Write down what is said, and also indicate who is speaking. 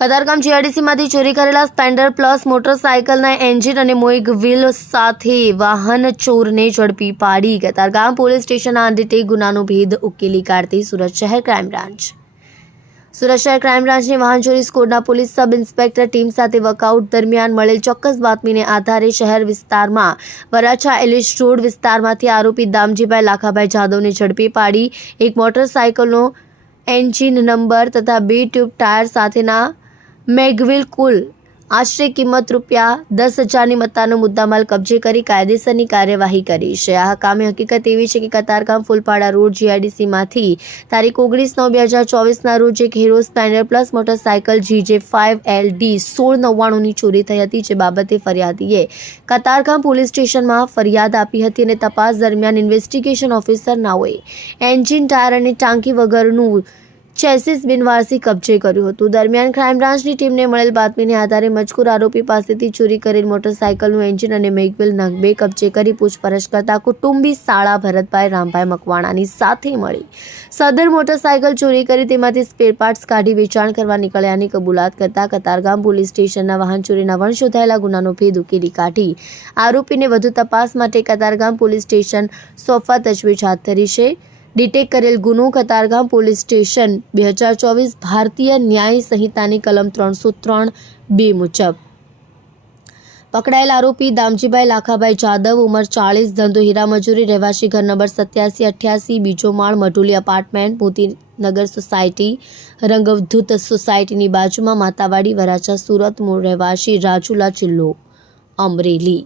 Speaker 1: કતારગામ જીઆરડીસીમાંથી ચોરી કરેલા Splendor plus મોટરસાયકલના engine અને મોઇગ વ્હીલ સાથે વાહન ચોરને ઝડપી પાડી. કતારગામ પોલીસ સ્ટેશનના અંડરટેક ગુનાનો ભેદ ઉકેલી કાઢતી સુરત શહેર ક્રાઇમ બ્રાન્ચ. સુરત શહેર ક્રાઇમ બ્રાન્ચની વાહન ચોરી સ્કોડના પોલીસ સબ ઇન્સ્પેક્ટર ટીમ સાથે વર્કઆઉટ દરમિયાન મળેલ ચોક્કસ બાતમીને આધારે શહેર વિસ્તારમાં વરાછા એલિશ રોડ વિસ્તારમાંથી આરોપી દામજીભાઈ લાખાભાઈ જાદવને ઝડપી પાડી. એક મોટરસાયકલનો એન્જિન નંબર તથા બે ટ્યુબ ટાયર સાથેના મેગવિલ કુલ. આશરે કિંમત રૂપિયા દસ હજારની મત્તાનો મુદ્દામાલ કબજે કરી કાયદેસરની કાર્યવાહી કરી છે. આ કામે હકીકત એવી છે કે કતારગામ ફૂલપાડા રોડ જીઆઈડીસીમાંથી તારીખ ઓગણીસ નવ બે હજાર ચોવીસના રોજ એક Hero Splendor plus motorcycle GJ five L D સોળ નવ્વાણુંની ચોરી થઈ હતી, જે બાબતે ફરિયાદીએ કતારગામ પોલીસ સ્ટેશનમાં ફરિયાદ આપી હતી અને તપાસ દરમિયાન ઇન્વેસ્ટિગેશન ઓફિસર નાઓએ એન્જિન ટાયર અને ટાંકી વગરનું ચેસિસ બિનવારસી કબજે કર્યું હતું. દરમિયાન ક્રાઇમ બ્રાન્ચની ટીમને મળેલ બાતમીને આધારે મજકૂર આરોપી પાસેથી ચોરી કરેલ મોટરસાયકલનું એન્જિન અને મેગવેલ નંગ બે કબજે કરી પૂછપરછ કરતા કુટુંબી શાળા ભરતભાઈ, રામભાઈ મકવાણાની સાથે મળી. સદર મોટરસાયકલ ચોરી કરી તેમાંથી સ્પેર પાર્ટ્સ કાઢી વેચાણ કરવા નીકળ્યાની કબૂલાત કરતા કતારગામ પોલીસ સ્ટેશનના વાહન ચોરીના વણ શોધાયેલા ગુનાનો ભેદ ઉકેલી કાઢી. આરોપીને વધુ તપાસ માટે કતારગામ પોલીસ સ્ટેશન સોફા તજવીજ હાથ ધરી છે. ડિટેક કરેલ ગુનો કતારગામ પોલીસ સ્ટેશન. બે હજાર ચોવીસ ભારતીય ન્યાય સંહિતાની કલમ ત્રણસો ત્રણ બે મુજબ. પકડાયેલ આરોપી દામજીભાઈ લાખાભાઈ જાદવ, ઉંમર ચાલીસ ધંધો હીરા મજૂરી રહેવાસી ઘર નંબર સત્યાસી, અઠ્યાસી, બીજો માળ, મઢુલી અપાર્ટમેન્ટ મોતીનગર સોસાયટી રંગવધૂત સોસાયટીની બાજુમાં માતાવાડી, વરાછા, સુરત, મૂળ રહેવાસી રાજુલા, જિલ્લો અમરેલી.